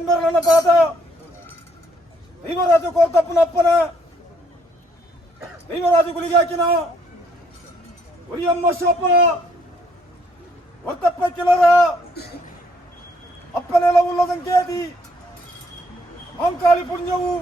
ಎಂಬೆರಳನ ಪಾದ ದೈವರಾಜ ಕೋರ್ತಪ್ಪನ ಅಪ್ಪನ ದೈವರಾಜ ಗುಲಿಗೆ ಹಾಕಿನ ಉರಿಯಮ್ಮ ಶೋಪನ ವರ್ತಪ್ಪ ಕಿಲರ ಅಪ್ಪನೆಲ್ಲ ಉಲ್ಲದಂಕೇದಿ ಮಾಂಕಾಳಿ ಪುಣ್ಯವು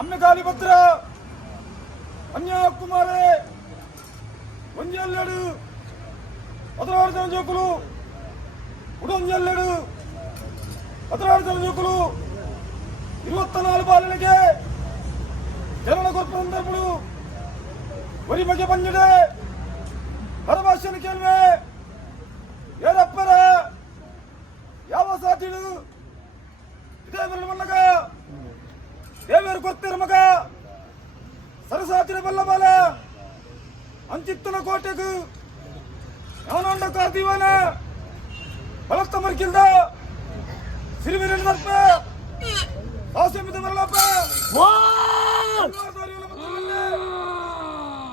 ಅಮ್ಮೆಗಾಲಿ ಭದ್ರ ಕನ್ಯಾಕುಮಾರಿ ಒಂಜೆಲ್ಲೆಡು 16 ಜನ ಜೋಕುಲು ಉಡೊಂಜೆಲ್ಲೆಡು 16 ಜನ ಜೋಕುಲು 24 ಬಾಲನಿಗೆ ಜನನ ಕೊರ್ಪುಂದರ್ಪುಡು ಒರಿ ಬಗೆ ಬಂದಿದೆ ಪರಭಾಷೆನ ಕೇಳ್ವೆ ಏರಪ್ಪರ ಯಾವ ಸಾತಿಡು ಇದೇ ಬರಲು ಮಲ್ಲಗ ದೇವೇರು ಕೊರ್ತಿರ ಮಗ ಸರಸಾತಿನ ಬಲ್ಲಬಾಲ ಅಂಚಿತ್ತನ ಕೋಟೆಗೂ ಯಾವನೊಂಡ ಕಾರ್ತೀವನ ಬಲತ್ತ ಮರ್ಕಿಲ್ದ ಸಿರಿವಿರಲ್ ಮರ್ಪ ಆಸಮಿತ ಮರಳಪ್ಪ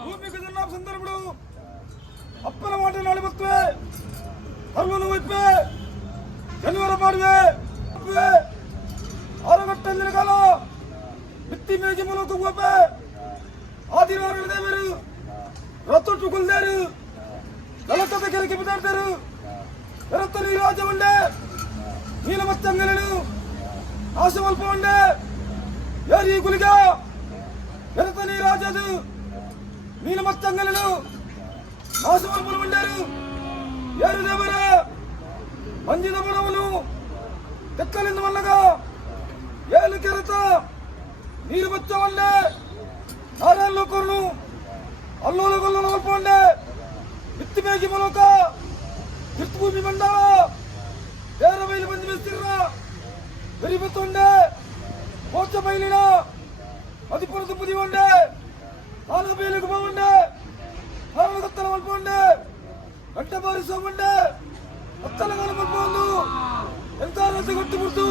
ಭೂಮಿಗೆ ಜನ ಸಂದರ್ಭಗಳು ಅಪ್ಪನ ಮಾಟ ನಾಳೆ ಬರ್ತವೆ ಹರ್ವನು ಒಪ್ಪೆ ಶನಿವಾರ ಮಾಡುವೆ ಆರುಗಟ್ಟಂದಿನ ಕಾಲ ಬಿತ್ತಿ ಮೇಗಿ ಮೂಲಕ ಒಪ್ಪೆ ಆದಿನಾರಾಯಣ ದೇವರು ರತ್ತೊಟ್ಟು ಕುಲ್ದೇರು ಗಲತದ ಕೆಳಗೆ ಬಿದ್ದಾಡ್ತಾರೆ ಎರತ್ತನಿ ರಾಜ ಉಂಡೆ ನೀಲಮತ್ತಂಗಲನು ಆಸವಲ್ಪ ಉಂಡೆ ಯಾರಿ ಗುಲಿಗ ಎರತ್ತನಿ ರಾಜದು ನೀಲಮತ್ತಂಗಲನು ಆಸವಲ್ಪ ಉಂಡರು ಯಾರು ದೇವರ ಮಂಜಿದ ಬಡವನು ತೆಕ್ಕಲಿಂದ ಮಲ್ಲಗ ಏಳು ಕೆರೆತ ನೀರು ಬಚ್ಚವಲ್ಲೇ ನಾರೆಲ್ಲೂ ಕೊರ್ನು ಅಲ್ಲೋಲ ಗೊಲ್ಲೋಲ ಒಲ್ಪಂಡೆ ಬಿತ್ತಿ ಮೇಗಿ ಮೂಲಕ ತೀರ್ಥಭೂಮಿ ಮಂಡಲ ಬೇರೆ ಬೈಲಿ ಬಂದು ಬೆಸ್ತಿರ ಗರಿಬತ್ತೊಂಡೆ ಮೋಚ ಬೈಲಿನ ಮದಿಪುರದ ಬುದಿ ಉಂಡೆ ಆಲ ಬೇಲಿಗೆ ಬಾವುಂಡೆ ಹಾರಳ ಕತ್ತಲ ಮಲ್ಪಂಡೆ ಗಂಟೆ ಬಾರಿಸೋ ಉಂಡೆ ಕತ್ತಲಗಾಲ ಮಲ್ಪೊಂದು ಎಂತಾರತೆ ಗಟ್ಟಿ ಬಿಡ್ತು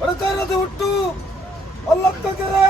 ಬಡಕಾರತೆ ಹುಟ್ಟು ಅಲ್ಲಕ್ಕ ಕೆರೆ